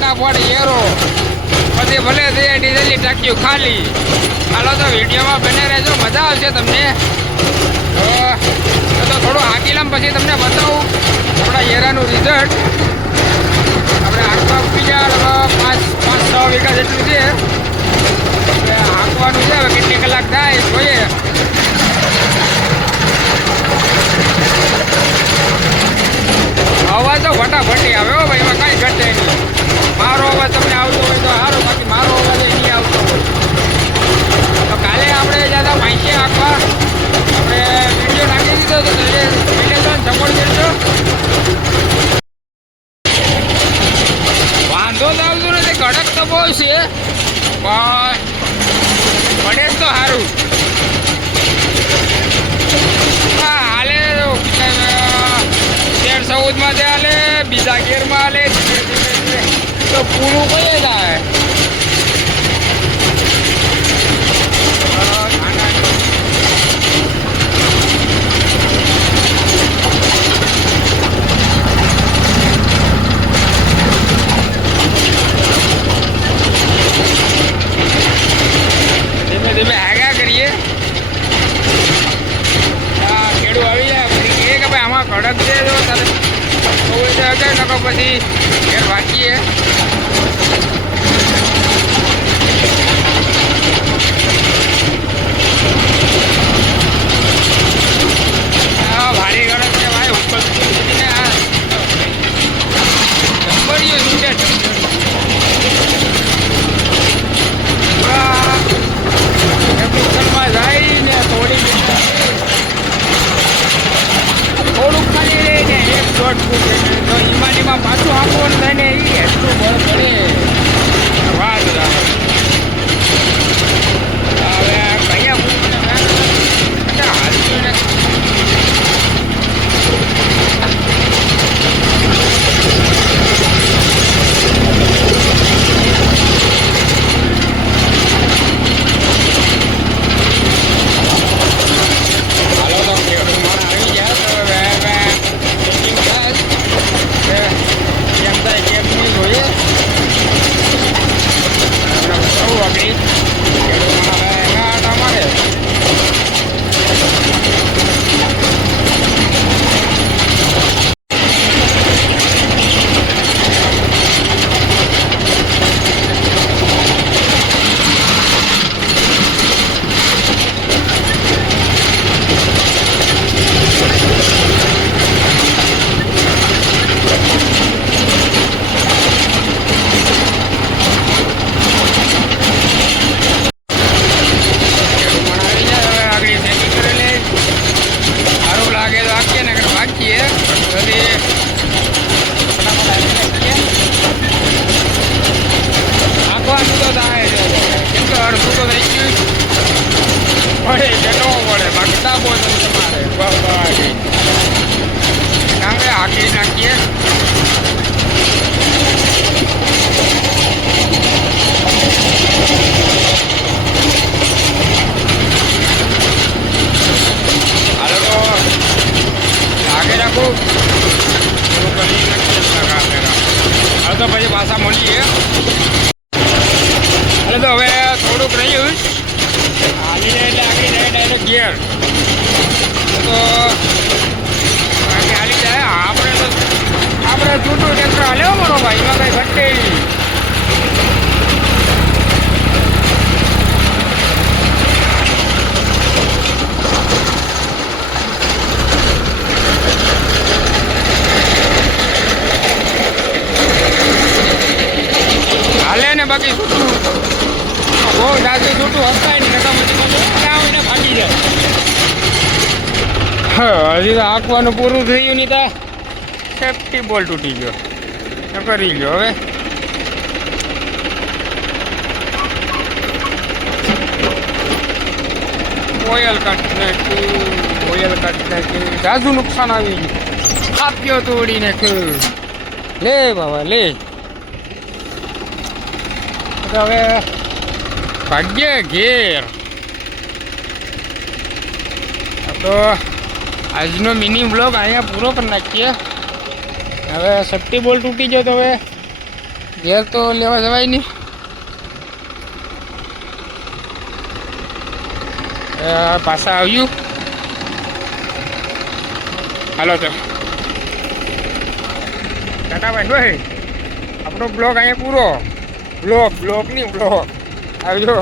ફટાફટ એરો પછી ભલે ડીઝલની ટાંકીઓ ખાલી. હાલો તો વિડીયોમાં બને રહેજો, મજા આવશે તમને. તો થોડું હાકીલામ પછી તમને બતાવું આપણા હેરાનું રિઝલ્ટ. આપણે હાંકવા બીજા 5-6 વીઘા જેટલું છે. હાંકવાનું છે, હવે કેટલી કલાક થાય જોઈએ. અવાજ તો ફટાફટી આવે હો ભાઈ, એમાં કાંઈ ઘટે નહીં. મારો અવાજ તમને આવતો હોય તો સારું, બાકી મારો અવાજ નહીં આવતો હોય તો કાલે આપણે જ્યાં માહિતી આખવા આપણે વિડીયો નાખી દીધો તો સપોર્ટ કરજો. વાંધો તો આવતો નથી, કડક તો બહુ છે પણ પડે જ તો સારું. હા હાલે 13-14માં તે હાલે, બીજા ગેરમાં હાલે તો પૂરું કઈ જાય. ધીમે ધીમે હાગ્યા કરીએ. ખેડૂત આવી જાય પછી કહે કે ભાઈ આમાં કડક છે તો તારે નકો પછી ઘેર વાંચીએ. ભારી ગરજ છે ભાઈ, ઉપર ને આ જંબરીઓ છૂટે એપ્લિકેશનમાં જઈને થોડુંક ખાલી રહીને 1-1.5 ફૂટ તો ઈમાનીમાં પાછું આપવાનું થાય ને એ એટલું બળ પડે વાત. હવે કયા હાલતું ને તો પછી પાછા મળીએ. એટલે તો હવે થોડુંક રહ્યું હાલી જાય એટલે આગળ જાય ડાયરેક્ટ ઘેર તો હાલી જાય. આપણે છૂટું ટ્રેક્ટર હાલ્યો મારો ભાઈ, એમાં કંઈ ઘટે નહીં. બાકી છૂટું બહુ જાજુ છૂટું હસતાય નહીં, નકા પછી ત્યાં આવીને ભાગી જાય. હા હજી તો હાંકવાનું પૂરું થયું નહીં તા સેફ્ટી બોલ તૂટી ગયો. કરી લ્યો હવે. ઓઇલ કટ નાખ્યું, જાજુ નુકસાન આવી ગયું. કાપ્યો તોડી નાખ્યું. લે બાબા લે. હવે ભાગ્ય ઘેર. તો આજનો મિની બ્લોગ અહીંયા પૂરો કરી નાખીએ. હવે સેફ્ટી બોલ તૂટી ગયો તો હવે ઘેર તો લેવા જવાય નહીં. પાછા આવ્યું. હાલો તો ટાટા ભાઈ ભાઈ આપણો બ્લોગ અહીંયા પૂરો. બ્લોગ નહીં બ્લોગ આવજો.